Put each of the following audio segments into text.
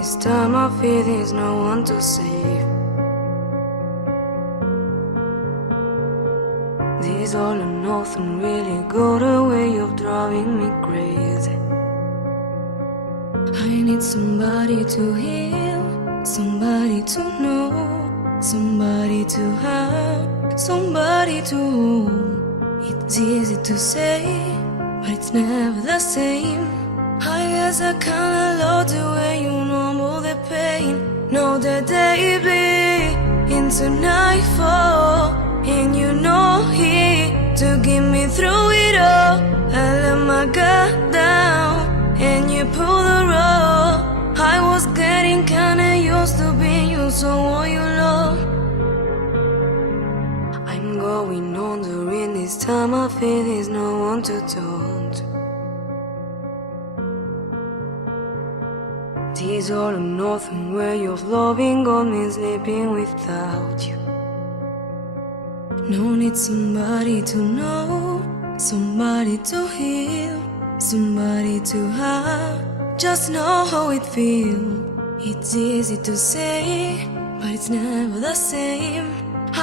this time I feel there's no one to save. This all or nothing really got a way of driving me crazy. I need somebody to heal, somebody to know, somebody to have, somebody to hold. It's easy to say, but it's never the same. I guess I kinda love the way you numb the pain. Know that day be into nightfall, and you know he to get me through it all. I let my guard down, and you pulled the rope. I was getting kinda used to being you, so all you love. I'm going on during this time I feel there's no one to talk to. This all or nothing way of loving got me sleeping without you. No need somebody to know, somebody to heal, somebody to have. Just know how it feels. It's easy to say, but it's never the same.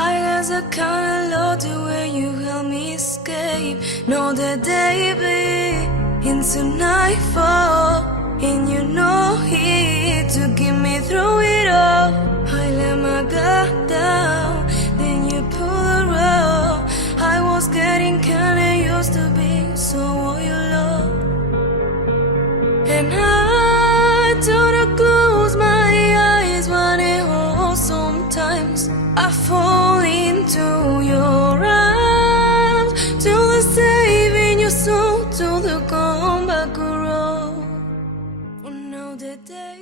I guess I kinda love the way you help me escape. Know that day be into nightfall, and you know he to get me through it all. I let my guard down, then you pull the rope. I was getting kinda used to being so all you love. And I don't close my eyes when it hurts. Sometimes I fall into your arms, till the saving your soul, till the comeback road. Oh no, the day